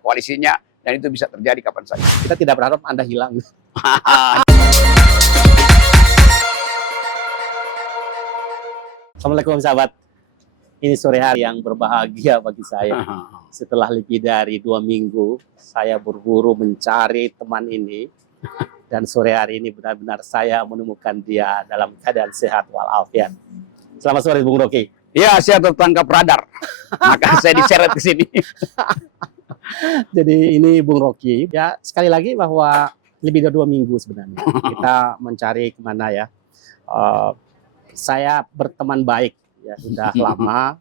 koalisinya, dan itu bisa terjadi kapan saja. Kita tidak berharap Anda hilang. Assalamualaikum sahabat. Ini sore hari yang berbahagia bagi saya. Setelah lebih dari 2 minggu, saya berburu mencari teman ini. Dan sore hari ini benar-benar saya menemukan dia dalam keadaan sehat walafiat. Selamat sore Bung Rocky. Ya, saya tertangkap radar. Maka saya diseret ke sini. Jadi ini Bung Rocky. Ya, sekali lagi bahwa lebih dari 2 minggu sebenarnya. Kita mencari kemana ya. Saya berteman baik. Ya, sudah lama.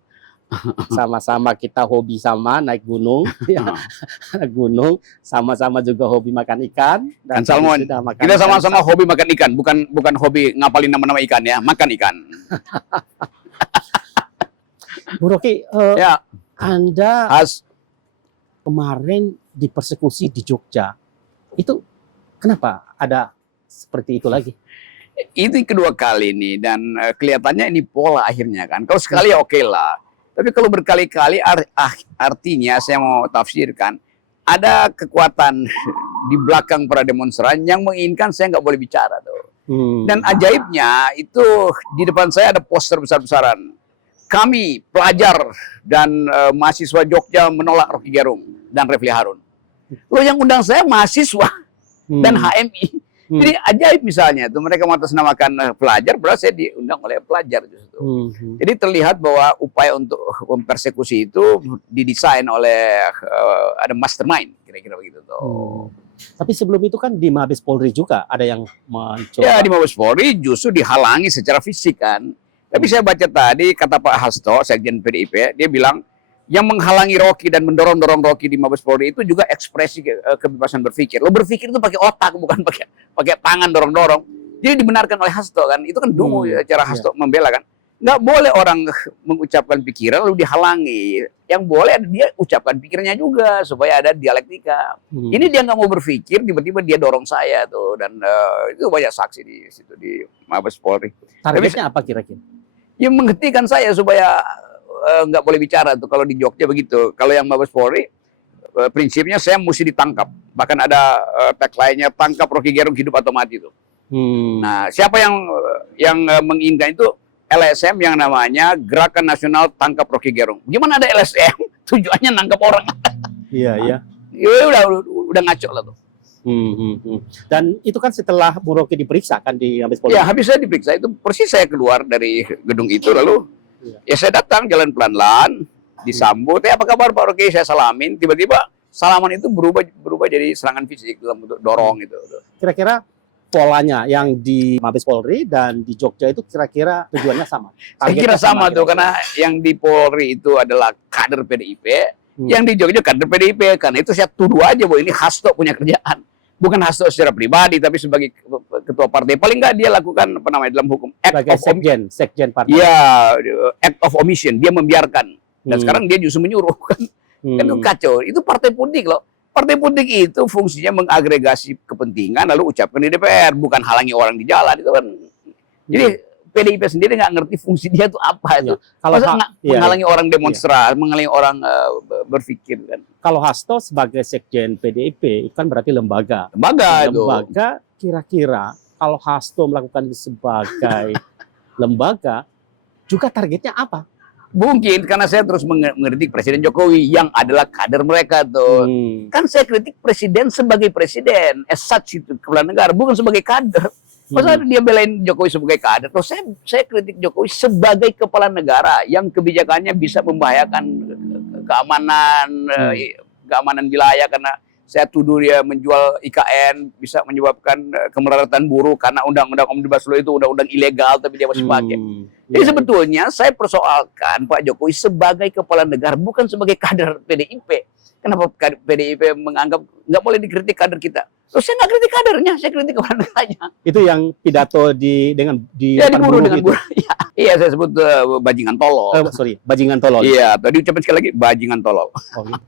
Sama-sama kita hobi sama naik gunung. Ya, naik gunung. Sama-sama juga hobi makan ikan. Dan salmon. Kita sama-sama hobi makan ikan. Bukan hobi ngapalin nama-nama ikan ya. Makan ikan. Bung Rocky, Ya. Anda kemarin dipersekusi di Jogja. Itu kenapa ada seperti itu lagi? Itu kedua kali nih, dan kelihatannya ini pola akhirnya kan. Kalau sekali oke lah. Tapi kalau berkali-kali artinya saya mau tafsirkan, ada kekuatan di belakang para demonstran yang menginginkan saya nggak boleh bicara tuh. Dan ajaibnya itu di depan saya ada poster besar-besaran. Kami pelajar dan mahasiswa Jogja menolak Rocky Gerung dan Refli Harun. Loh, yang undang saya mahasiswa dan HMI. Jadi ajaib misalnya itu mereka mengatasnamakan pelajar, padahal saya diundang oleh pelajar justru. Jadi terlihat bahwa upaya untuk mempersekusi itu didesain oleh ada mastermind, kira-kira begitu tuh. Tapi sebelum itu kan di Mabes Polri juga ada yang mencoba. Ya, di Mabes Polri justru dihalangi secara fisik kan. Tapi saya baca tadi kata Pak Hasto, Sekjen PDIP, dia bilang yang menghalangi Rocky dan mendorong-dorong Rocky di Mabes Polri itu juga ekspresi kebebasan berpikir. Lo berpikir itu pakai otak, bukan pakai tangan dorong-dorong. Jadi dibenarkan oleh Hasto kan. Itu kan dungu cara Hasto membela kan. Nggak boleh orang mengucapkan pikiran lalu dihalangi. Yang boleh dia ucapkan pikirnya juga supaya ada dialektika. Ini dia nggak mau berpikir, tiba-tiba dia dorong saya tuh, dan itu banyak saksi di situ di Mabes Polri. Targetnya apa kira-kira? Yang menghentikan saya supaya nggak boleh bicara tuh kalau di Jogja begitu. Kalau yang Mabes Polri prinsipnya saya mesti ditangkap. Bahkan ada tagline-nya tangkap Rocky Gerung hidup atau mati tuh. Nah, siapa yang menginginkan itu LSM yang namanya Gerakan Nasional Tangkap Rocky Gerung. Gimana ada LSM? Tujuannya nangkap orang. Iya, iya. Ya udah ngaco lah tuh. Dan itu kan setelah Bung Rocky diperiksa kan di Mabes Polri. Ya, habis saya diperiksa itu persis saya keluar dari gedung itu lalu ya saya datang jalan pelan-pelan, disambut. Apa kabar Pak Rocky? Saya salamin. Tiba-tiba salaman itu berubah jadi serangan fisik dalam bentuk dorong itu. Kira-kira polanya yang di Mabes Polri dan di Jogja itu kira-kira tujuannya sama? Saya kira sama tuh, karena yang di Polri itu adalah kader PDIP, yang di Jogja kader PDIP. Karena itu saya tuduh aja bahwa ini Hasto punya kerjaan. Bukan Hasto secara pribadi, tapi sebagai ketua partai. Paling nggak dia lakukan apa namanya dalam hukum sekjen partai. Iya, act of omission. Dia membiarkan. Dan sekarang dia justru menyuruh kan. Kan itu kacau. Itu partai politik loh. Partai politik itu fungsinya mengagregasi kepentingan lalu ucapkan di DPR, bukan halangi orang di jalan itu kan. Jadi PDIP sendiri nggak ngerti fungsi dia itu apa itu. Kalau menghalangi orang demonstrasi, menghalangi orang berpikir kan. Kalau Hasto sebagai sekjen PDIP itu kan berarti lembaga. Lembaga kira-kira kalau Hasto melakukan itu sebagai lembaga juga targetnya apa? Mungkin karena saya terus mengkritik Presiden Jokowi yang adalah kader mereka tuh. Kan saya kritik Presiden sebagai presiden, as such itu kepala negara, bukan sebagai kader. Masa dia belain Jokowi sebagai kader? Terus saya kritik Jokowi sebagai kepala negara yang kebijakannya bisa membahayakan keamanan wilayah, karena saya tuduh dia menjual IKN, bisa menyebabkan kemelaratan buruh karena undang-undang Omnibus Law itu undang-undang ilegal tapi dia masih pakai. Jadi sebetulnya saya persoalkan Pak Jokowi sebagai kepala negara, bukan sebagai kader PDIP. Kenapa PDIP menganggap nggak boleh dikritik kader kita? Terus saya nggak kritik kadernya, saya kritik kepala negaranya. Itu yang pidato di depan buruh dengan buruh. Iya, saya sebut bajingan tolol. Bajingan tolol. Iya, tadi ucapin sekali lagi bajingan tolol. Oh, gitu.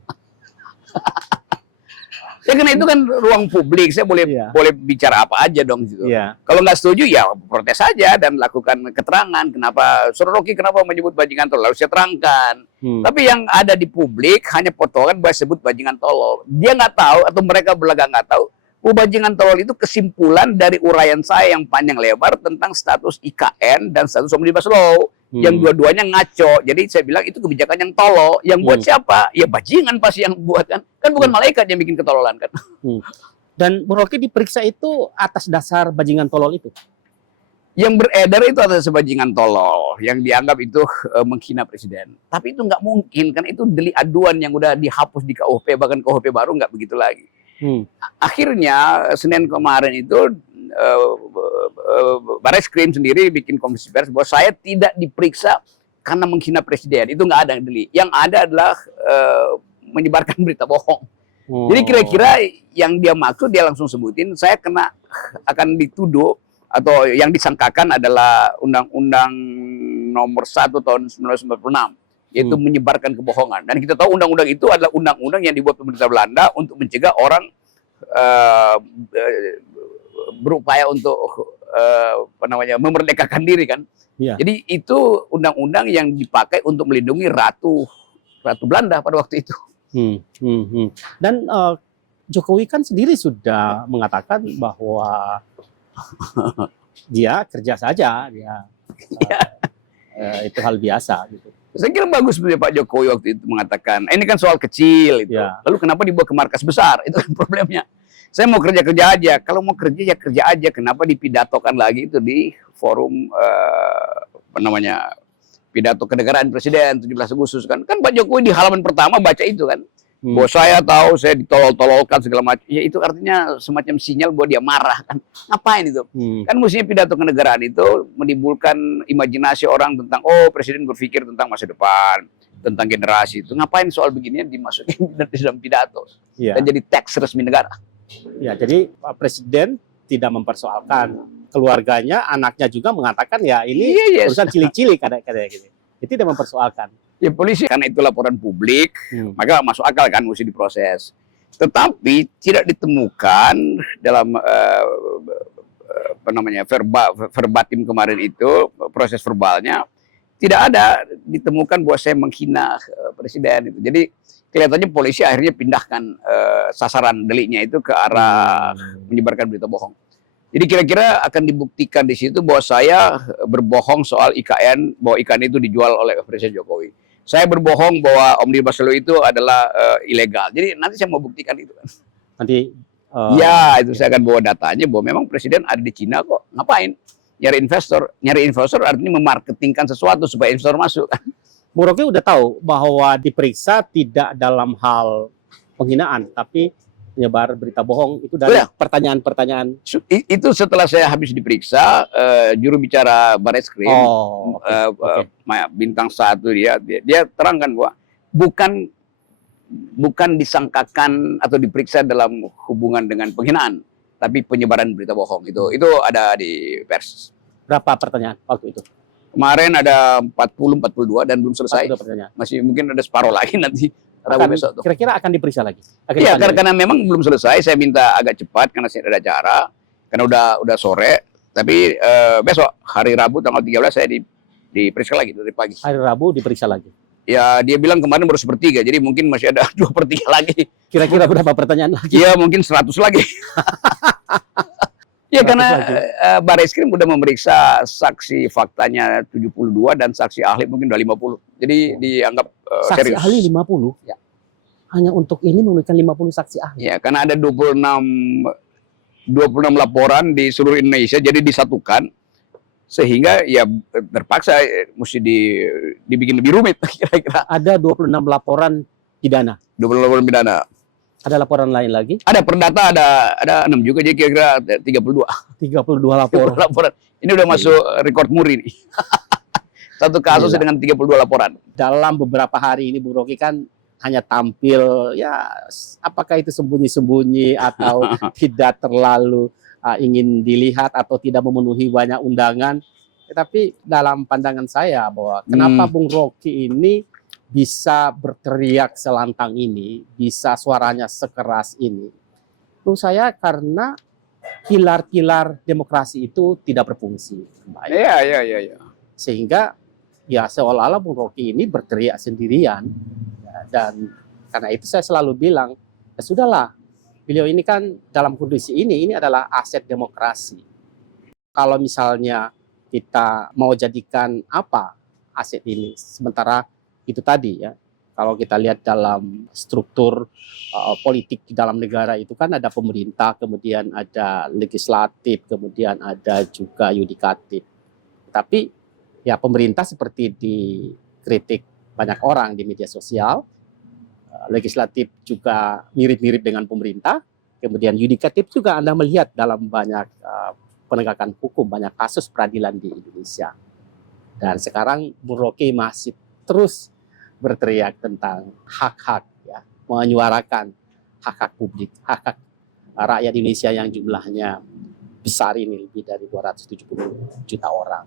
Ya karena itu kan ruang publik, saya boleh Iya. boleh bicara apa aja dong gitu. Iya. Kalau nggak setuju ya protes saja dan lakukan keterangan. Kenapa Saudara Rocky kenapa menyebut bajingan tolol? Lalu saya terangkan. Tapi yang ada di publik hanya potongan bahwa sebut bajingan tolol. Dia nggak tahu atau mereka belaga nggak tahu. Bajingan tolol itu kesimpulan dari uraian saya yang panjang lebar tentang status IKN dan status Omnibus Law. Yang dua-duanya ngaco. Jadi saya bilang itu kebijakan yang tolol. Yang buat siapa? Ya bajingan pasti yang buat kan. Kan bukan malaikat yang bikin ketololan kan. Dan Bung Rocky diperiksa itu atas dasar bajingan tolol itu. Yang beredar itu atas bajingan tolol. Yang dianggap itu menghina presiden. Tapi itu nggak mungkin. Kan itu delik aduan yang udah dihapus di KUHP. Bahkan KUHP baru nggak begitu lagi. Akhirnya Senin kemarin itu Barreskrim sendiri bikin konferensi pers bahwa saya tidak diperiksa karena menghina presiden. Itu nggak ada delik. Yang ada adalah menyebarkan berita bohong. Jadi kira-kira yang dia maksud dia langsung sebutin saya akan dituduh atau yang disangkakan adalah Undang-Undang Nomor 1 Tahun 1996 yaitu menyebarkan kebohongan. Dan kita tahu undang-undang itu adalah undang-undang yang dibuat pemerintah Belanda untuk mencegah orang berupaya untuk memerdekakan diri kan. Iya. Jadi itu undang-undang yang dipakai untuk melindungi ratu Belanda pada waktu itu. Dan Jokowi kan sendiri sudah mengatakan bahwa dia kerja saja, itu hal biasa gitu. Saya kira bagus Pak Jokowi waktu itu mengatakan, ini kan soal kecil itu. Ya. Lalu kenapa dibawa ke markas besar? Itu kan problemnya. Saya mau kerja aja. Kalau mau kerja ya kerja aja. Kenapa dipidatokan lagi itu di forum pidato kenegaraan Presiden 17 Agustus kan? Kan Pak Jokowi di halaman pertama baca itu kan. Bahwa saya tahu saya ditolol-tololkan segala macam. Ya itu artinya semacam sinyal bahwa dia marah kan. Ngapain itu? Kan mestinya pidato kenegaraan itu menimbulkan imajinasi orang tentang presiden berpikir tentang masa depan, tentang generasi itu. Ngapain soal beginian dimasukin di dalam pidato? Ya. Dan jadi teks resmi negara. Ya, jadi Pak Presiden tidak mempersoalkan keluarganya, anaknya juga mengatakan ya ini urusan cilik-cilik kadang-kadang gitu. Itu tidak mempersoalkan. Ya polisi karena itu laporan publik, maka masuk akal kan mesti diproses. Tetapi tidak ditemukan dalam verbatim kemarin itu proses verbalnya tidak ada ditemukan bahwa saya menghina presiden itu. Jadi kelihatannya polisi akhirnya pindahkan sasaran deliknya itu ke arah menyebarkan berita bohong. Jadi kira-kira akan dibuktikan di situ bahwa saya berbohong soal IKN, bahwa IKN itu dijual oleh Presiden Jokowi. Saya berbohong bahwa Omnibus Law itu adalah ilegal. Jadi nanti saya mau buktikan itu kan. Nanti ya, itu saya akan bawa datanya bahwa memang Presiden ada di Cina kok. Ngapain? Nyari investor. Nyari investor artinya memarketingkan sesuatu supaya investor masuk. Bung Rocky udah tahu bahwa diperiksa tidak dalam hal penghinaan, tapi menyebar berita bohong itu dari pertanyaan-pertanyaan. Itu setelah saya habis diperiksa, juru bicara Barreskrim, bintang 1 dia terangkan bahwa bukan disangkakan atau diperiksa dalam hubungan dengan penghinaan, tapi penyebaran berita bohong. Itu ada di pers. Berapa pertanyaan waktu itu? Kemarin ada 40-42 dan belum selesai. Masih mungkin ada separuh lagi nanti. Kira-kira akan diperiksa lagi? Iya, karena memang belum selesai. Saya minta agak cepat karena saya ada acara. Karena udah sore. Tapi besok hari Rabu tanggal 13 saya diperiksa lagi dari pagi. Hari Rabu diperiksa lagi? Ya, dia bilang kemarin baru 1/3. Jadi mungkin masih ada 2/3 lagi. Kira-kira berapa pertanyaan lagi? Iya, mungkin 100 lagi. Ya, karena Barreskrim udah memeriksa saksi faktanya 72 dan saksi ahli mungkin udah 50. Jadi dianggap saksi serius. Ahli 50? Ya. Hanya untuk ini memberikan 50 saksi ahli? Ya, karena ada 26 laporan di seluruh Indonesia, jadi disatukan. Sehingga ya terpaksa mesti dibikin lebih rumit kira-kira. Ada 26 laporan pidana? 26 laporan pidana. Ada laporan lain lagi? Ada perdata, ada 6 juga, jadi kira-kira 32. 32 laporan. Ini udah masuk rekor muri nih. Satu kasus dengan 32 laporan. Dalam beberapa hari ini Bung Rocky kan hanya tampil, ya apakah itu sembunyi-sembunyi atau tidak terlalu ingin dilihat atau tidak memenuhi banyak undangan. Tetapi dalam pandangan saya bahwa kenapa Bung Rocky ini bisa berteriak selantang ini, bisa suaranya sekeras ini. Menurut saya karena pilar-pilar demokrasi itu tidak berfungsi baik. Iya. Sehingga ya seolah-olah Bung Rocky ini berteriak sendirian. Ya, dan karena itu saya selalu bilang, ya sudahlah, beliau ini kan dalam kondisi ini adalah aset demokrasi. Kalau misalnya kita mau jadikan apa aset ini, sementara itu tadi ya, kalau kita lihat dalam struktur politik di dalam negara itu kan ada pemerintah, kemudian ada legislatif, kemudian ada juga yudikatif. Tapi ya pemerintah seperti dikritik banyak orang di media sosial, legislatif juga mirip-mirip dengan pemerintah, kemudian yudikatif juga Anda melihat dalam banyak penegakan hukum, banyak kasus peradilan di Indonesia. Dan sekarang Bung Rocky masih terus berteriak tentang hak-hak, ya, menyuarakan hak-hak publik, hak-hak rakyat Indonesia yang jumlahnya besar ini, lebih dari 270 juta orang.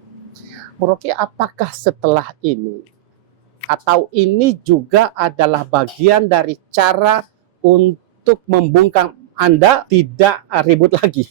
Bung Rocky, apakah setelah ini, atau ini juga adalah bagian dari cara untuk membungkam Anda tidak ribut lagi?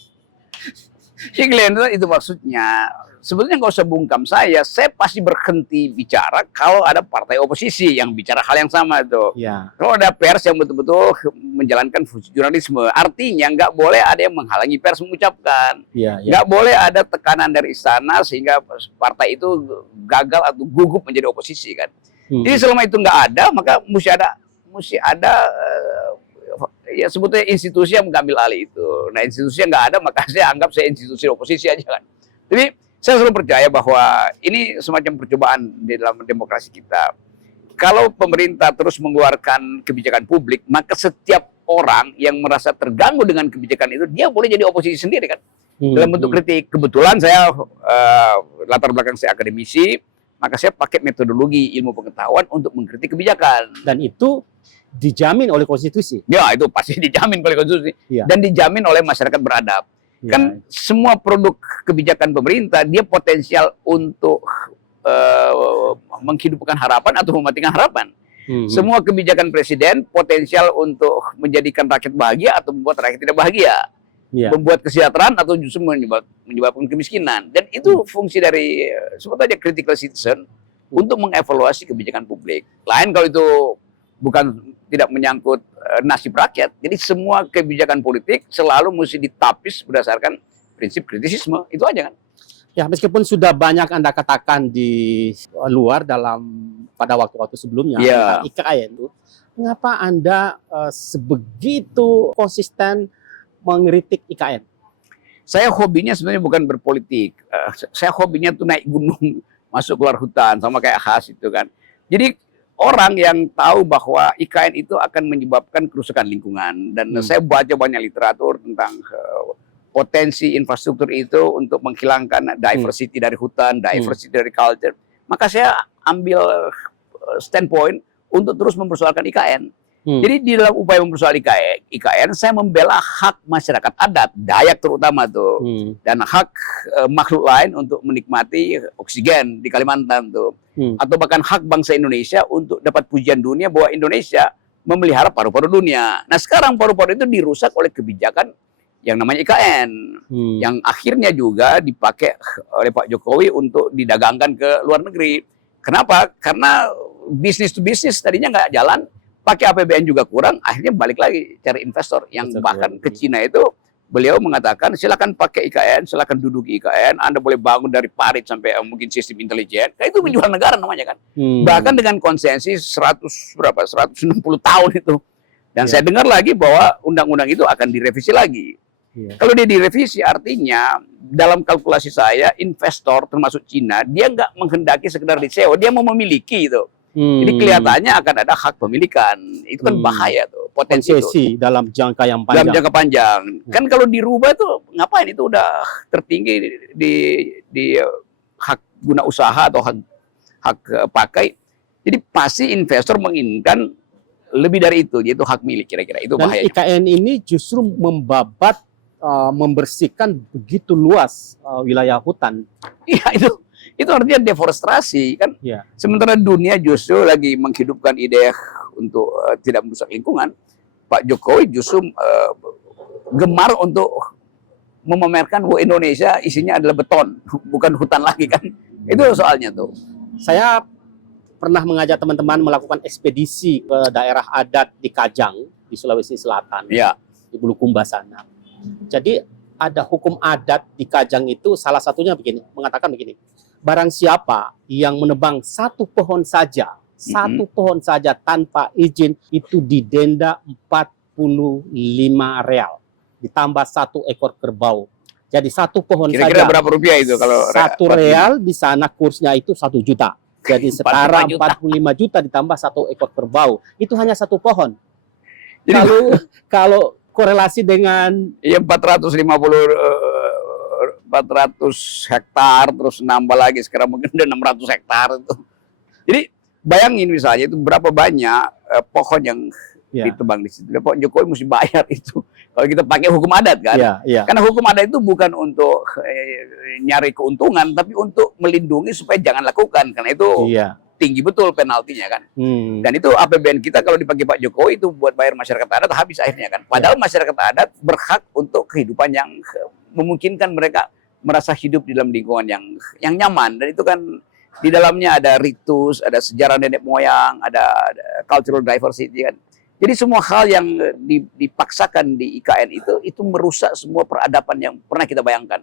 Glenn, itu maksudnya. Sebetulnya nggak usah bungkam saya pasti berhenti bicara kalau ada partai oposisi yang bicara hal yang sama itu. Ya. Kalau ada pers yang betul-betul menjalankan fungsi jurnalisme, artinya nggak boleh ada yang menghalangi pers mengucapkan. Nggak boleh ada tekanan dari istana sehingga partai itu gagal atau gugup menjadi oposisi kan. Jadi selama itu nggak ada, maka mesti ada ya sebetulnya institusi yang mengambil alih itu. Nah institusi yang nggak ada, maka saya anggap saya institusi oposisi aja kan. Tapi saya selalu percaya bahwa ini semacam percobaan di dalam demokrasi kita. Kalau pemerintah terus mengeluarkan kebijakan publik, maka setiap orang yang merasa terganggu dengan kebijakan itu, dia boleh jadi oposisi sendiri kan. Dalam bentuk kritik. Kebetulan saya latar belakang saya akademisi, maka saya pakai metodologi ilmu pengetahuan untuk mengkritik kebijakan. Dan itu dijamin oleh konstitusi. Ya, itu pasti dijamin oleh konstitusi. Ya. Dan dijamin oleh masyarakat beradab. Kan semua produk kebijakan pemerintah dia potensial untuk menghidupkan harapan atau mematikan harapan. Semua kebijakan presiden potensial untuk menjadikan rakyat bahagia atau membuat rakyat tidak bahagia. Membuat kesejahteraan atau justru menyebabkan kemiskinan. Dan itu fungsi dari sebetulnya critical citizen untuk mengevaluasi kebijakan publik. Lain kalau itu bukan tidak menyangkut nasib rakyat. Jadi semua kebijakan politik selalu mesti ditapis berdasarkan prinsip kritisisme. Itu aja kan. Ya, meskipun sudah banyak Anda katakan di luar pada waktu-waktu sebelumnya, IKN itu, mengapa Anda sebegitu konsisten mengkritik IKN? Saya hobinya sebenarnya bukan berpolitik. Saya hobinya tuh naik gunung, masuk keluar hutan, sama kayak Khas itu kan. Jadi orang yang tahu bahwa IKN itu akan menyebabkan kerusakan lingkungan. Dan saya baca banyak literatur tentang potensi infrastruktur itu untuk menghilangkan diversity dari hutan, diversity dari culture. Maka saya ambil standpoint untuk terus mempersoalkan IKN. Jadi di dalam upaya mempersoalkan IKN, saya membela hak masyarakat adat, Dayak terutama tuh. Dan hak makhluk lain untuk menikmati oksigen di Kalimantan tuh. Atau bahkan hak bangsa Indonesia untuk dapat pujian dunia bahwa Indonesia memelihara paru-paru dunia. Nah sekarang paru-paru itu dirusak oleh kebijakan yang namanya IKN. Yang akhirnya juga dipakai oleh Pak Jokowi untuk didagangkan ke luar negeri. Kenapa? Karena bisnis to bisnis tadinya nggak jalan, pakai APBN juga kurang, akhirnya balik lagi cari investor. Yang bahkan ke Cina itu, beliau mengatakan silakan pakai IKN, silakan duduki IKN, Anda boleh bangun dari parit sampai mungkin sistem intelijen. Nah, itu menjual negara namanya kan. Bahkan dengan konsensi 160 tahun itu. Dan saya dengar lagi bahwa undang-undang itu akan direvisi lagi. Kalau dia direvisi artinya dalam kalkulasi saya investor termasuk Cina dia nggak menghendaki sekedar disewa, dia mau memiliki itu. Jadi kelihatannya akan ada hak pemilikan. Itu kan bahaya tuh, potensi itu. Dalam jangka yang panjang. Dalam jangka panjang. Kan kalau dirubah tuh ngapain, itu udah tertinggi di hak guna usaha atau hak pakai. Jadi pasti investor menginginkan lebih dari itu, yaitu hak milik kira-kira. Itu bahaya. Dan IKN ini justru membabat membersihkan begitu luas wilayah hutan. Iya, itu artinya deforestasi kan. Sementara dunia justru lagi menghidupkan ide untuk tidak merusak lingkungan. Pak Jokowi justru gemar untuk memamerkan bahwa Indonesia isinya adalah beton, bukan hutan lagi kan. Itu soalnya tuh. Saya pernah mengajak teman-teman melakukan ekspedisi ke daerah adat di Kajang, di Sulawesi Selatan, Ya. di Bulukumba sana. Jadi ada hukum adat di Kajang itu salah satunya begini, mengatakan begini, barang siapa yang menebang satu pohon saja tanpa izin itu didenda 45 real, ditambah 1 ekor kerbau. Jadi satu pohon Kira-kira saja berapa rupiah itu kalau 1 real di sana kursnya itu 1 juta. Jadi setara 45 juta. 45 juta ditambah 1 ekor kerbau. Itu hanya satu pohon. Jadi, Kalau korelasi dengan ya 400 hektar terus nambah lagi sekarang mungkin udah 600 hektar itu. Jadi bayangin misalnya itu berapa banyak pohon yang ditebang di situ. Pak Jokowi mesti bayar itu. Kalau kita pakai hukum adat kan. Karena hukum adat itu bukan untuk nyari keuntungan tapi untuk melindungi supaya jangan lakukan karena itu tinggi betul penaltinya kan. Dan itu APBN kita kalau dipakai Pak Jokowi itu buat bayar masyarakat adat habis akhirnya kan. Padahal masyarakat adat berhak untuk kehidupan yang memungkinkan mereka merasa hidup di dalam lingkungan yang nyaman dan itu kan di dalamnya ada ritus, ada sejarah nenek moyang, ada cultural diversity kan. Jadi semua hal yang dipaksakan di IKN itu merusak semua peradaban yang pernah kita bayangkan.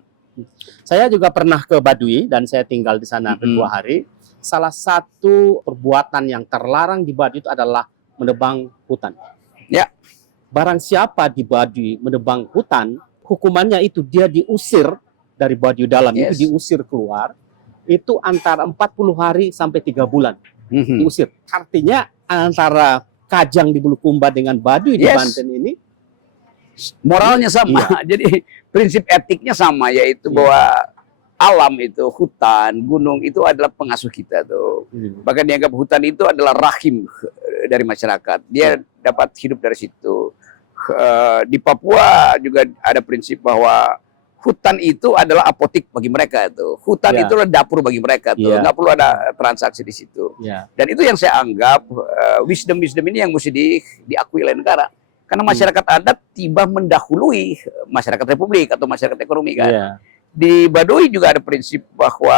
Saya juga pernah ke Baduy dan saya tinggal di sana 2 hari. Salah satu perbuatan yang terlarang di Baduy itu adalah menebang hutan. Ya. Barang siapa di Baduy menebang hutan, hukumannya itu dia diusir dari Baduy dalam, itu diusir keluar. Itu antara 40 hari sampai 3 bulan diusir. Artinya antara Kajang di Bulukumba dengan Baduy di Banten ini moralnya sama. Jadi prinsip etiknya sama yaitu bahwa alam itu, hutan, gunung itu adalah pengasuh kita tuh. Bahkan dianggap hutan itu adalah rahim dari masyarakat. Dia dapat hidup dari situ. Di Papua juga ada prinsip bahwa hutan itu adalah apotik bagi mereka tuh. Hutan itu adalah dapur bagi mereka tuh. Nggak perlu ada transaksi di situ. Dan itu yang saya anggap wisdom ini yang mesti diakui oleh negara. Karena masyarakat adat tiba mendahului masyarakat republik atau masyarakat ekonomi kan. Di Baduy juga ada prinsip bahwa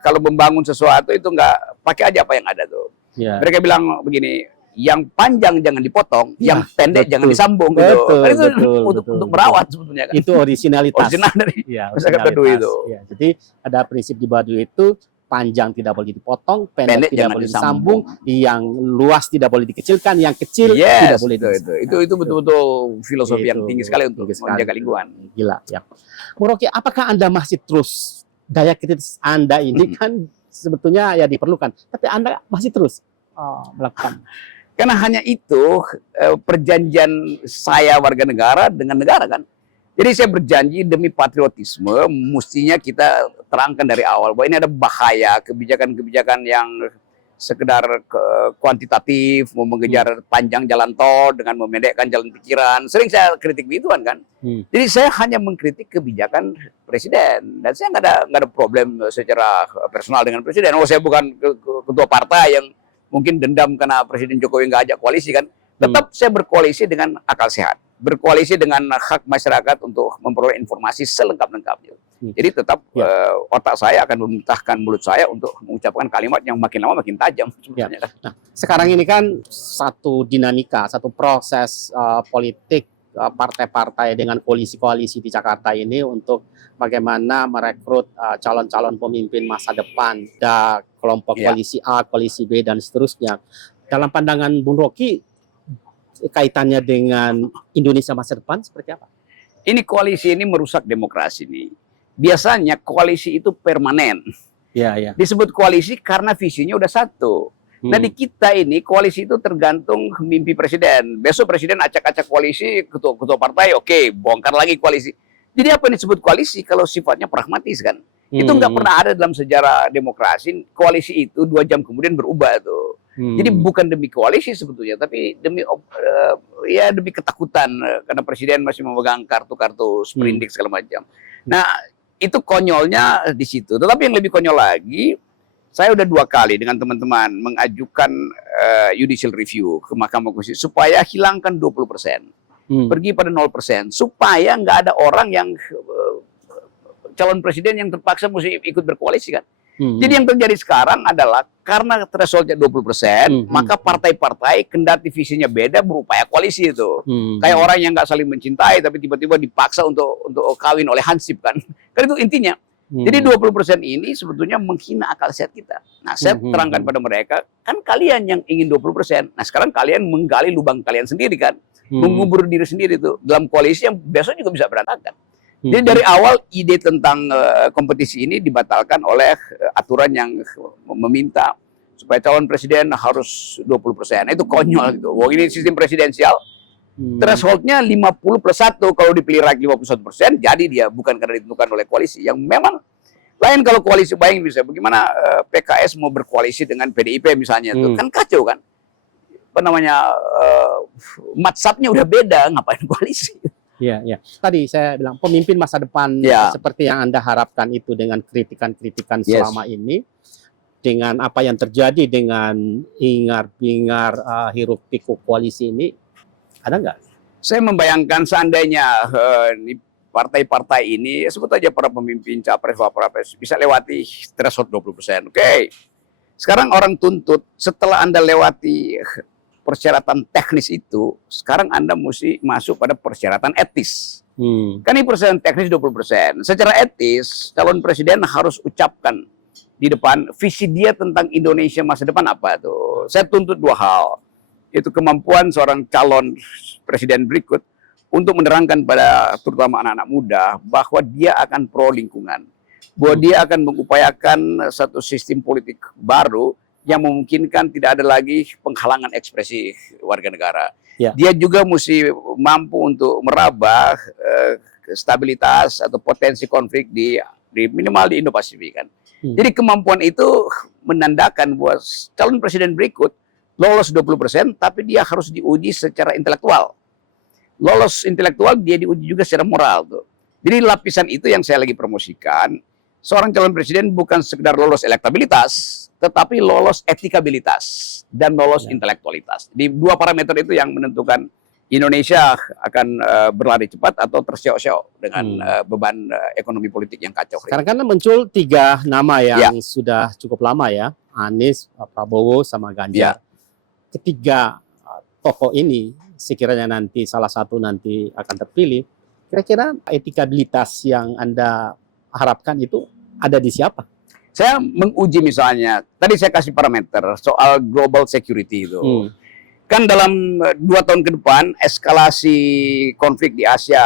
kalau membangun sesuatu itu nggak pakai aja apa yang ada tuh. Mereka bilang begini, yang panjang jangan dipotong, yang pendek jangan disambung gitu. Kan itu untuk merawat sebetulnya kan. Itu originalitas. Original dari masyarakat Baduy itu. Jadi ada prinsip di Baduy itu panjang tidak boleh dipotong, pendek tidak boleh disambung, yang luas tidak boleh dikecilkan, yang kecil tidak boleh itu betul-betul filosofi yang tinggi sekali untuk menjaga lingkungan. Gila ya. Bung Rocky, apakah Anda masih terus daya kritis Anda ini kan sebetulnya ya diperlukan, tapi Anda masih terus melakukan? Karena hanya itu perjanjian saya warga negara dengan negara kan. Jadi saya berjanji demi patriotisme mestinya kita terangkan dari awal bahwa ini ada bahaya kebijakan-kebijakan yang sekedar kuantitatif, mau mengejar panjang jalan tol dengan memendekkan jalan pikiran. Sering saya kritik begituan kan. Jadi saya hanya mengkritik kebijakan presiden dan saya nggak ada problem secara personal dengan presiden. Saya bukan ketua partai yang mungkin dendam karena Presiden Jokowi nggak ajak koalisi kan. Tetap saya berkoalisi dengan akal sehat, berkoalisi dengan hak masyarakat untuk memperoleh informasi selengkap-lengkapnya. Jadi tetap otak saya akan memerintahkan mulut saya untuk mengucapkan kalimat yang makin lama makin tajam. Nah, sekarang ini kan satu dinamika, satu proses politik partai-partai dengan koalisi-koalisi di Jakarta ini untuk bagaimana merekrut calon-calon pemimpin masa depan, ada kelompok koalisi A, koalisi B, dan seterusnya. Dalam pandangan Bung Rocky, kaitannya dengan Indonesia masa depan seperti apa? Ini koalisi ini merusak demokrasi nih. Biasanya koalisi itu permanen. Disebut koalisi karena visinya udah satu. Nah di kita ini koalisi itu tergantung mimpi presiden. Besok presiden acak-acak koalisi, ketua partai, oke, bongkar lagi koalisi. Jadi apa yang disebut koalisi kalau sifatnya pragmatis kan? Itu nggak pernah ada dalam sejarah demokrasi. Koalisi itu 2 jam kemudian berubah tuh. Jadi bukan demi koalisi sebetulnya, tapi demi demi ketakutan karena presiden masih memegang kartu-kartu sprindik segala macam. Nah itu konyolnya di situ. Tetapi yang lebih konyol lagi, saya udah 2 kali dengan teman-teman mengajukan judicial review ke Mahkamah Konstitusi supaya hilangkan 20%. pergi pada 0%, supaya nggak ada orang yang calon presiden yang terpaksa mesti ikut berkoalisi kan. Jadi yang terjadi sekarang adalah karena thresholdnya 20%, maka partai-partai kendati visinya beda berupaya koalisi itu. Kayak orang yang nggak saling mencintai tapi tiba-tiba dipaksa untuk kawin oleh hansip kan. Kan itu intinya. Jadi 20% ini sebetulnya menghina akal sehat kita. Nah, saya terangkan pada mereka, kan kalian yang ingin 20%. Nah, sekarang kalian menggali lubang kalian sendiri kan. Mengubur diri sendiri tuh dalam koalisi yang besok juga bisa berantakan. Jadi dari awal ide tentang kompetisi ini dibatalkan oleh aturan yang meminta supaya calon presiden harus 20%. Nah, itu konyol gitu. Wah, ini sistem presidensial. Thresholdnya 50+1, kalau dipilih rakyat 51%, jadi dia bukan karena ditentukan oleh koalisi. Yang memang lain kalau koalisi, bayangin bisa bagaimana PKS mau berkoalisi dengan PDIP misalnya, itu kan kacau kan. Apa namanya, matsapnya udah beda, ngapain koalisi? Iya, iya. Tadi saya bilang pemimpin masa depan seperti yang Anda harapkan itu dengan kritikan-kritikan selama ini, dengan apa yang terjadi dengan hingar-bingar hiruk-pikuk koalisi ini, ada nggak? Saya membayangkan seandainya partai-partai ini, sebut aja para pemimpin capres-wapres bisa lewati threshold 20%. Oke. Sekarang orang tuntut setelah Anda lewati persyaratan teknis itu, sekarang Anda mesti masuk pada persyaratan etis. Kan ini persyaratan teknis 20%. Secara etis, calon presiden harus ucapkan di depan visi dia tentang Indonesia masa depan apa tuh. Saya tuntut dua hal. Itu kemampuan seorang calon presiden berikut untuk menerangkan pada terutama anak-anak muda bahwa dia akan pro lingkungan. Bahwa dia akan mengupayakan satu sistem politik baru yang memungkinkan tidak ada lagi penghalangan ekspresi warga negara. Dia juga mesti mampu untuk meraba stabilitas atau potensi konflik di minimal di Indo-Pasifik kan. Jadi kemampuan itu menandakan bahwa calon presiden berikut lolos 20%, tapi dia harus diuji secara intelektual. Lolos intelektual, dia diuji juga secara moral tuh. Jadi lapisan itu yang saya lagi promosikan. Seorang calon presiden bukan sekedar lolos elektabilitas, tetapi lolos etikabilitas dan lolos intelektualitas. Di dua parameter itu yang menentukan Indonesia akan berlari cepat atau terseok-seok dengan beban ekonomi politik yang kacau. Sekarang kan muncul 3 nama yang sudah cukup lama ya, Anies, Prabowo, sama Ganjar. Ketiga tokoh ini, sekiranya nanti salah satu nanti akan terpilih, kira-kira etikabilitas yang Anda harapkan itu ada di siapa? Saya menguji misalnya, tadi saya kasih parameter soal global security itu. Kan dalam 2 tahun ke depan, eskalasi konflik di Asia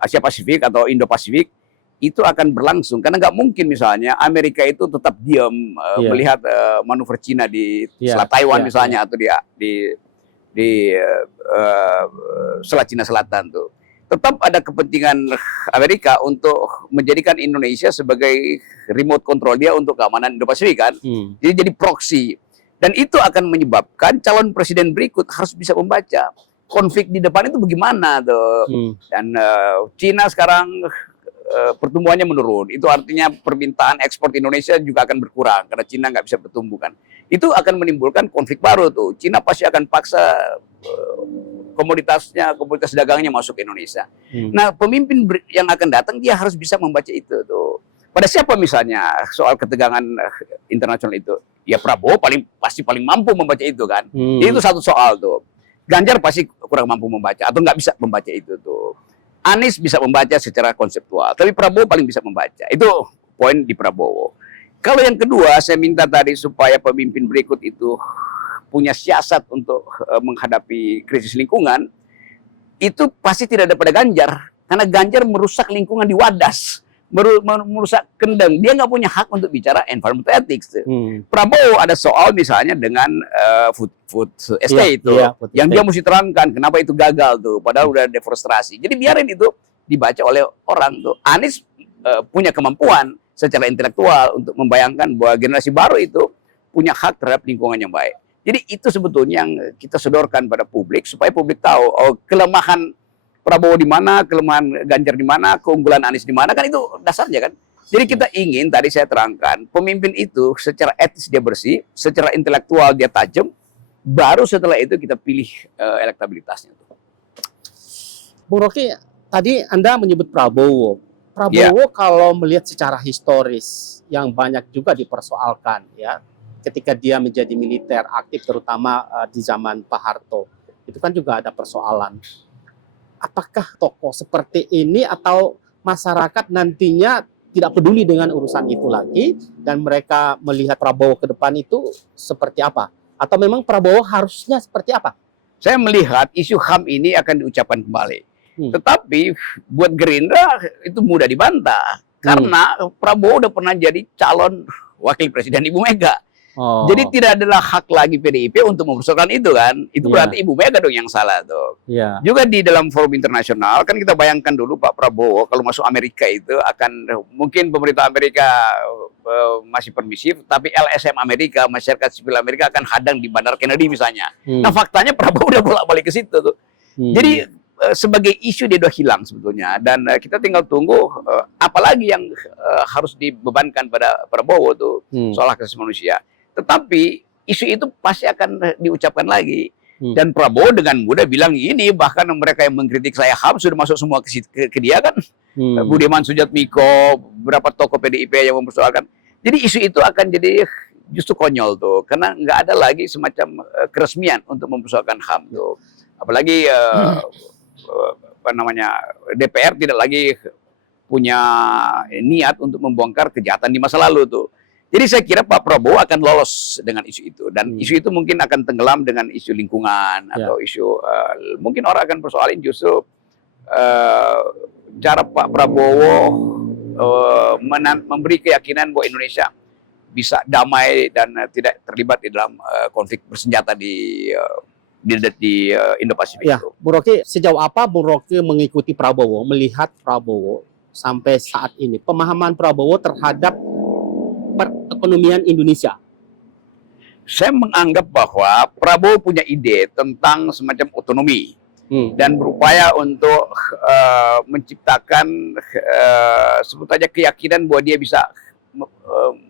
Pasifik atau Indo-Pasifik itu akan berlangsung. Karena nggak mungkin misalnya Amerika itu tetap diam melihat manuver Cina di Selat Taiwan misalnya, atau di Selat Cina Selatan tuh. Tetap ada kepentingan Amerika untuk menjadikan Indonesia sebagai remote control dia untuk keamanan Indo-Pasifik kan. Jadi proxy. Dan itu akan menyebabkan calon presiden berikut harus bisa membaca konflik di depan itu bagaimana tuh. Dan Cina sekarang pertumbuhannya menurun. Itu artinya permintaan ekspor Indonesia juga akan berkurang karena Cina nggak bisa bertumbuh kan. Itu akan menimbulkan konflik baru tuh. Cina pasti akan paksa komoditas dagangnya masuk ke Indonesia. Nah, pemimpin yang akan datang dia harus bisa membaca itu tuh. Pada siapa misalnya soal ketegangan internasional itu? Ya Prabowo pasti paling mampu membaca itu kan. Itu satu soal tuh. Ganjar pasti kurang mampu membaca atau nggak bisa membaca itu tuh. Anies bisa membaca secara konseptual, tapi Prabowo paling bisa membaca. Itu poin di Prabowo. Kalau yang kedua, saya minta tadi supaya pemimpin berikut itu punya siasat untuk menghadapi krisis lingkungan, itu pasti tidak ada pada Ganjar. Karena Ganjar merusak lingkungan di Wadas, merusak Kendeng. Dia nggak punya hak untuk bicara environmental ethics. Prabowo ada soal misalnya dengan food estate yang dia mesti terangkan kenapa itu gagal tuh, padahal udah deforestasi. Jadi biarin itu dibaca oleh orang tuh. Anies punya kemampuan secara intelektual untuk membayangkan bahwa generasi baru itu punya hak terhadap lingkungan yang baik. Jadi itu sebetulnya yang kita sodorkan pada publik supaya publik tahu kelemahan Prabowo di mana, kelemahan Ganjar di mana, keunggulan Anies di mana, kan itu dasarnya kan. Jadi kita ingin, tadi saya terangkan, pemimpin itu secara etis dia bersih, secara intelektual dia tajam, baru setelah itu kita pilih elektabilitasnya. Bung Rocky, tadi Anda menyebut Prabowo. Prabowo kalau melihat secara historis yang banyak juga dipersoalkan ya, ketika dia menjadi militer aktif terutama di zaman Pak Harto, itu kan juga ada persoalan. Apakah tokoh seperti ini atau masyarakat nantinya tidak peduli dengan urusan itu lagi dan mereka melihat Prabowo ke depan itu seperti apa? Atau memang Prabowo harusnya seperti apa? Saya melihat isu HAM ini akan diucapkan kembali. Tetapi buat Gerindra itu mudah dibantah. Karena Prabowo udah pernah jadi calon wakil presiden Ibu Mega. Jadi tidak adalah hak lagi PDIP untuk mempersoalkan itu kan. Itu berarti Ibu Mega dong yang salah tuh. Juga di dalam forum internasional kan kita bayangkan dulu Pak Prabowo kalau masuk Amerika itu akan mungkin pemerintah Amerika masih permisif, tapi LSM Amerika, masyarakat sipil Amerika akan hadang di Bandara Kennedy misalnya. Nah faktanya Prabowo udah bolak-balik ke situ tuh. Jadi sebagai isu dia udah hilang sebetulnya, dan kita tinggal tunggu apalagi yang harus dibebankan pada Prabowo tuh soal hak asasi manusia. Tetapi isu itu pasti akan diucapkan lagi, dan Prabowo dengan mudah bilang ini, bahkan mereka yang mengkritik saya HAM sudah masuk semua ke dia kan. Budiman Sujatmiko, beberapa tokoh PDIP yang mempersoalkan. Jadi isu itu akan jadi justru konyol tuh, karena nggak ada lagi semacam keresmian untuk mempersoalkan HAM tuh. Apalagi apa namanya, DPR tidak lagi punya niat untuk membongkar kejahatan di masa lalu tuh. Jadi saya kira Pak Prabowo akan lolos dengan isu itu, dan isu itu mungkin akan tenggelam dengan isu lingkungan atau isu mungkin orang akan persoalin justru cara Pak Prabowo memberi keyakinan bahwa Indonesia bisa damai dan tidak terlibat di dalam konflik bersenjata di Indo-Pasifik. Ya, Bung Rocky, sejauh apa Bung Rocky mengikuti Prabowo, melihat Prabowo sampai saat ini, pemahaman Prabowo terhadap perekonomian Indonesia? Saya menganggap bahwa Prabowo punya ide tentang semacam otonomi dan berupaya untuk menciptakan sebut saja keyakinan bahwa dia bisa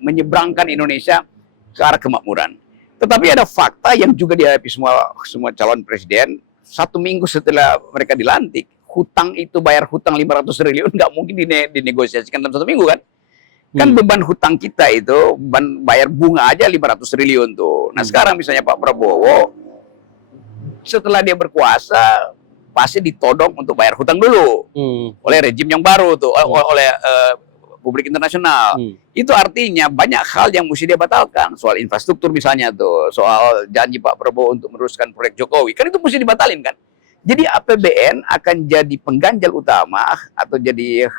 menyeberangkan Indonesia ke arah kemakmuran. Tetapi ada fakta yang juga dihadapi semua calon presiden. 1 minggu setelah mereka dilantik, hutang itu, bayar hutang 500 triliun nggak mungkin dinegosiasikan dalam 1 minggu kan? Kan beban hutang kita itu, bayar bunga aja 500 triliun tuh. Nah sekarang misalnya Pak Prabowo, setelah dia berkuasa, pasti ditodong untuk bayar hutang dulu oleh rejim yang baru tuh, oleh publik internasional. Itu artinya banyak hal yang mesti dia batalkan. Soal infrastruktur misalnya tuh, soal janji Pak Prabowo untuk meneruskan proyek Jokowi, kan itu mesti dibatalin kan. Jadi APBN akan jadi pengganjal utama atau jadi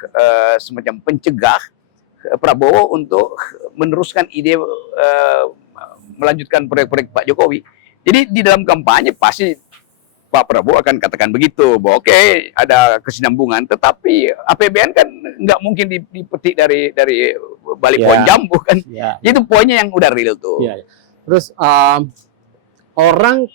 semacam pencegah Prabowo untuk meneruskan ide melanjutkan proyek-proyek Pak Jokowi. Jadi di dalam kampanye pasti Pak Prabowo akan katakan begitu, bahwa oke, ada kesinambungan, tetapi APBN kan nggak mungkin dipetik dari balik pohon jambu kan. Itu poinnya yang udah real tuh. Terus orang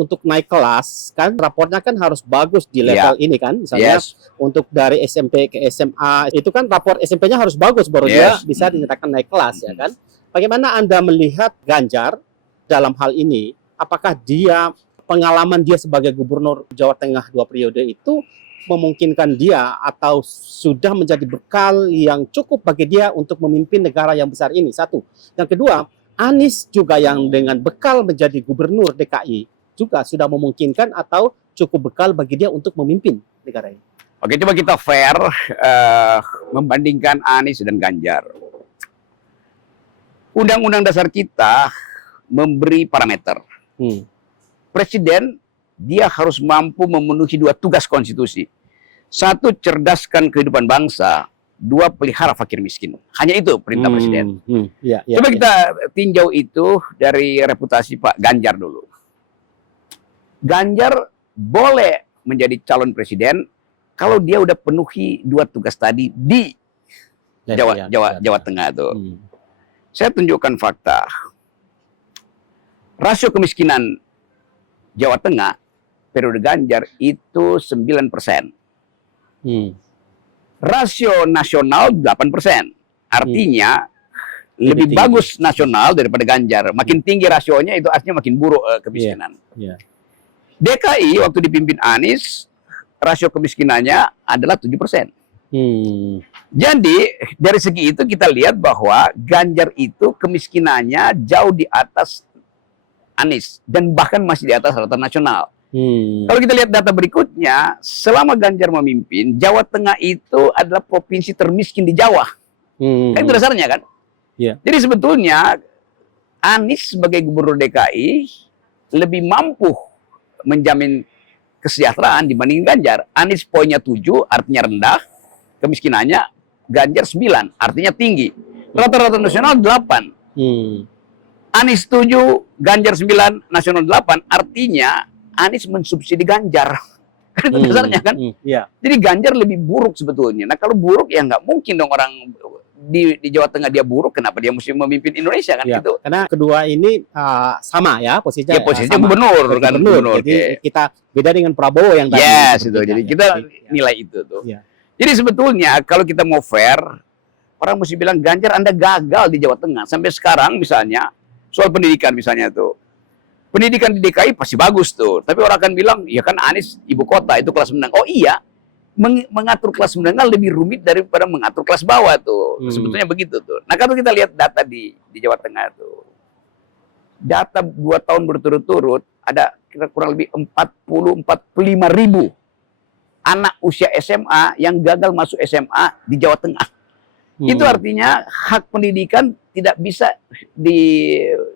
untuk naik kelas kan raportnya kan harus bagus di level ini kan, misalnya untuk dari SMP ke SMA itu kan raport SMP-nya harus bagus baru dia bisa dinyatakan naik kelas ya kan. Bagaimana Anda melihat Ganjar dalam hal ini? Apakah pengalaman dia sebagai gubernur Jawa Tengah 2 periode itu memungkinkan dia atau sudah menjadi bekal yang cukup bagi dia untuk memimpin negara yang besar ini? Satu. Yang kedua, Anies juga yang dengan bekal menjadi gubernur DKI juga sudah memungkinkan atau cukup bekal bagi dia untuk memimpin negara ini. Oke, coba kita fair membandingkan Anies dan Ganjar. Undang-undang dasar kita memberi parameter. Presiden dia harus mampu memenuhi 2 tugas konstitusi. 1, cerdaskan kehidupan bangsa. 2, pelihara fakir miskin. Hanya itu perintah presiden. Coba kita tinjau itu dari reputasi Pak Ganjar dulu. Ganjar boleh menjadi calon presiden kalau dia udah penuhi 2 tugas tadi di Jawa Tengah tuh. Saya tunjukkan fakta. Rasio kemiskinan Jawa Tengah periode Ganjar itu 9%. Rasio nasional 8%. Artinya lebih bagus nasional daripada Ganjar. Makin tinggi rasionya itu artinya makin buruk kemiskinan. DKI waktu dipimpin Anies rasio kemiskinannya adalah 7%. Hmm. Jadi dari segi itu kita lihat bahwa Ganjar itu kemiskinannya jauh di atas Anies dan bahkan masih di atas rata nasional. Kalau kita lihat data berikutnya, selama Ganjar memimpin, Jawa Tengah itu adalah provinsi termiskin di Jawa. Kan itu dasarnya kan? Yeah. Jadi sebetulnya Anies sebagai gubernur DKI lebih mampu menjamin kesejahteraan dibanding Ganjar. Anies poinnya 7, artinya rendah. Kemiskinannya, Ganjar 9, artinya tinggi. Rata-rata nasional 8. Anies 7, Ganjar 9, nasional 8, artinya Anies mensubsidi Ganjar. Kan itu dasarnya kan? Yeah. Jadi Ganjar lebih buruk sebetulnya. Nah kalau buruk ya nggak mungkin dong orang di Jawa Tengah dia buruk, kenapa dia mesti memimpin Indonesia kan Ya, gitu. karena kedua ini sama ya posisinya. Ya posisinya sama. gubernur kan. Gubernur. Jadi kita beda dengan Prabowo yang tadi. Yes, itu. Jadi kita ya. nilai itu tuh. Ya. Jadi sebetulnya kalau kita mau fair, orang mesti bilang Ganjar Anda gagal di Jawa Tengah. Sampai sekarang misalnya, soal pendidikan misalnya tuh. Pendidikan di DKI pasti bagus tuh. Tapi orang akan bilang, ya kan Anies ibu kota, itu kelas menengah. Oh iya, mengatur kelas menengah lebih rumit daripada mengatur kelas bawah tuh. Sebetulnya begitu tuh. Nah kalau kita lihat data di Jawa Tengah tuh. Data 2 tahun berturut-turut, ada kurang lebih 45 ribu anak usia SMA yang gagal masuk SMA di Jawa Tengah. Itu artinya hak pendidikan tidak bisa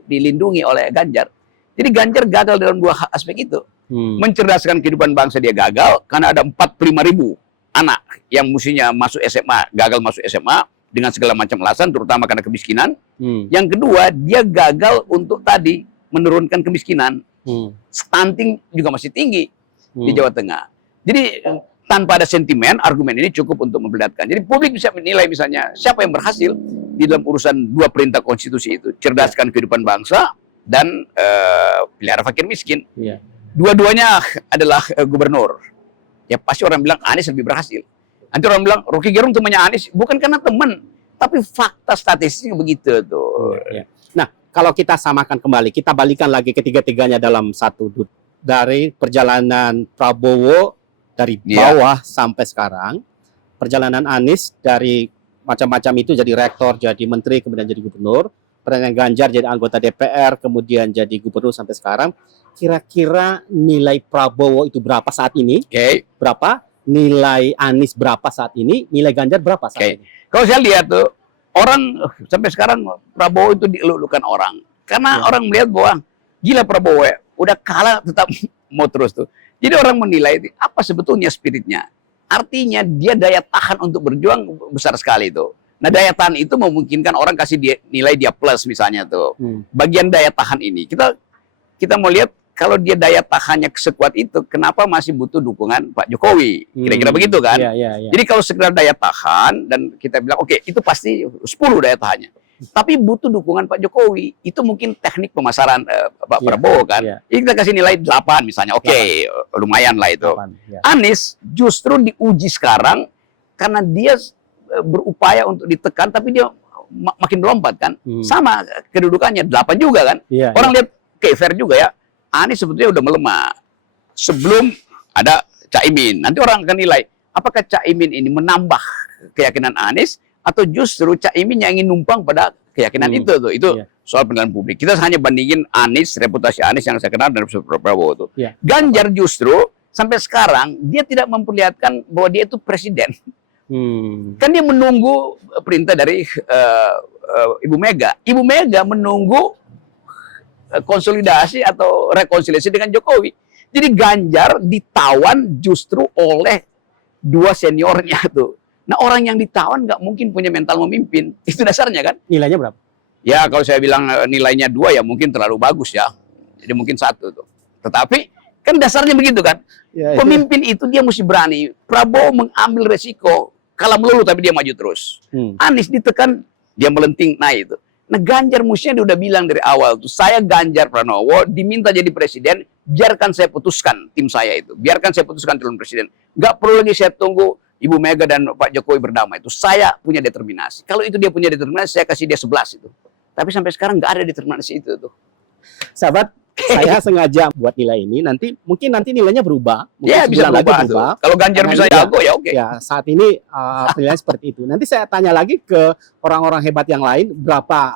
dilindungi oleh Ganjar. Jadi Ganjar gagal dalam 2 aspek itu. Mencerdaskan kehidupan bangsa dia gagal karena ada 45 ribu anak yang mestinya masuk SMA, gagal masuk SMA dengan segala macam alasan, terutama karena kemiskinan. Yang kedua, dia gagal untuk tadi menurunkan kemiskinan. Stunting juga masih tinggi di Jawa Tengah. Jadi tanpa ada sentimen, argumen ini cukup untuk memberatkan. Jadi publik bisa menilai misalnya siapa yang berhasil di dalam urusan 2 perintah konstitusi itu. Cerdaskan kehidupan bangsa dan pelihara fakir miskin. Yeah. Dua-duanya adalah gubernur. Ya pasti orang bilang Anies lebih berhasil. Nanti orang bilang Rocky Gerung temannya Anies. Bukan karena teman, tapi fakta statistiknya begitu tuh. Yeah. Nah, kalau kita samakan kembali, kita balikan lagi ketiga-tiganya dalam satu. Dari perjalanan Prabowo dari bawah sampai sekarang, perjalanan Anies dari macam-macam itu jadi rektor, jadi menteri, kemudian jadi gubernur, perjalanan Ganjar jadi anggota DPR, kemudian jadi gubernur sampai sekarang. Kira-kira nilai Prabowo itu berapa saat ini? Berapa? Nilai Anies berapa saat ini? Nilai Ganjar berapa saat ini? Kalau saya lihat tuh, orang sampai sekarang Prabowo itu dielulukan orang. Karena orang melihat bahwa gila Prabowo ya, udah kalah tetap mau terus tuh. Jadi orang menilai apa sebetulnya spiritnya. Artinya dia daya tahan untuk berjuang besar sekali tuh. Nah daya tahan itu memungkinkan orang kasih nilai dia plus misalnya tuh. Bagian daya tahan ini kita mau lihat kalau dia daya tahannya sekuat itu, kenapa masih butuh dukungan Pak Jokowi? Kira-kira begitu kan? Jadi kalau sekedar daya tahan dan kita bilang oke, itu pasti 10 daya tahannya. Tapi butuh dukungan Pak Jokowi. Itu mungkin teknik pemasaran Pak Prabowo kan. Jadi kita kasih nilai 8 misalnya. Oke, lumayan lah itu. 8, Anies justru diuji sekarang karena dia berupaya untuk ditekan, tapi dia makin melompat kan. Sama kedudukannya 8 juga kan. Orang lihat fair juga ya. Anies sebetulnya udah melemah. Sebelum ada Caimin. Nanti orang akan nilai apakah Caimin ini menambah keyakinan Anies atau justru Caimin yang ingin numpang pada keyakinan itu tuh. Itu soal penilaian publik. Kita hanya bandingin Anies, reputasi Anies yang saya kenal dan Prabowo tuh. Ganjar justru sampai sekarang dia tidak memperlihatkan bahwa dia itu presiden. Kan dia menunggu perintah dari Ibu Mega. Ibu Mega menunggu konsolidasi atau rekonsiliasi dengan Jokowi. Jadi Ganjar ditawan justru oleh 2 seniornya tuh. Nah orang yang ditawan nggak mungkin punya mental memimpin. Itu dasarnya kan. Nilainya berapa? Ya kalau saya bilang nilainya 2 ya mungkin terlalu bagus ya. Jadi mungkin 1 tuh. Tetapi kan dasarnya begitu kan. Pemimpin itu dia mesti berani. Prabowo mengambil resiko. Kalah melulu tapi dia maju terus. Anies ditekan dia melenting naik itu. Nah Ganjar mestinya dia udah bilang dari awal tuh, saya Ganjar Pranowo diminta jadi presiden, biarkan saya putuskan tim saya itu. Biarkan saya putuskan calon presiden. Nggak perlu lagi saya tunggu Ibu Mega dan Pak Jokowi berdamai itu. Saya punya determinasi. Kalau itu dia punya determinasi, saya kasih dia 11 itu. Tapi sampai sekarang nggak ada determinasi itu tuh. Sahabat, Saya sengaja buat nilai ini, mungkin nanti nilainya berubah, mungkin Ya, bisa sebulan lagi berubah tuh. Kalau Ganjar Karena bisa ini jago ya oke. Ya, saat ini penilaian seperti itu. Nanti saya tanya lagi ke orang-orang hebat yang lain berapa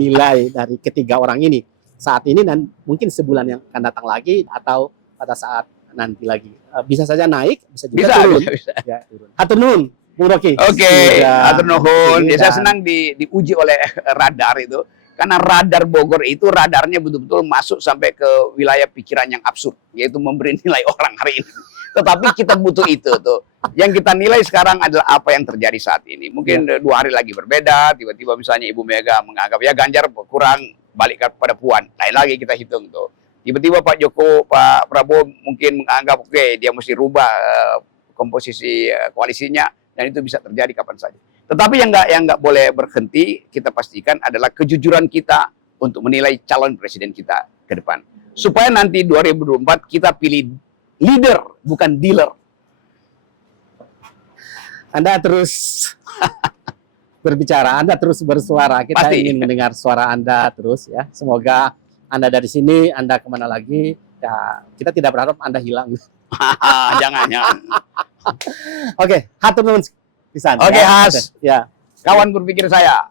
nilai dari ketiga orang ini saat ini, dan mungkin sebulan yang akan datang lagi atau pada saat nanti lagi. Bisa saja naik, bisa juga Bisa, turun. bisa. Ya, turun. Hatur nuhun, Bung Rocky. Oke, Sudah atur nuhun. ini Ya, saya dan- senang diuji oleh radar itu. Karena radar Bogor itu radarnya betul-betul masuk sampai ke wilayah pikiran yang absurd, yaitu memberi nilai orang hari ini. Tetapi kita butuh itu tuh. Yang kita nilai sekarang adalah apa yang terjadi saat ini. Mungkin 2 hari lagi berbeda, tiba-tiba misalnya Ibu Mega menganggap ya Ganjar kurang, balik kepada Puan. Lain lagi kita hitung tuh. Tiba-tiba Pak Prabowo mungkin menganggap oke, dia mesti rubah komposisi koalisinya, dan itu bisa terjadi kapan saja. Tetapi yang nggak boleh berhenti, kita pastikan adalah kejujuran kita untuk menilai calon presiden kita ke depan. Supaya nanti 2024 kita pilih leader, bukan dealer. Anda terus berbicara, Anda terus bersuara. Kita Pasti. ingin mendengar suara Anda terus ya. Semoga Anda dari sini, Anda kemana lagi, ya kita tidak berharap Anda hilang. Jangan. Oke, hatur nuhun pisan. Oke, Has. Ya. Kawan berpikir saya,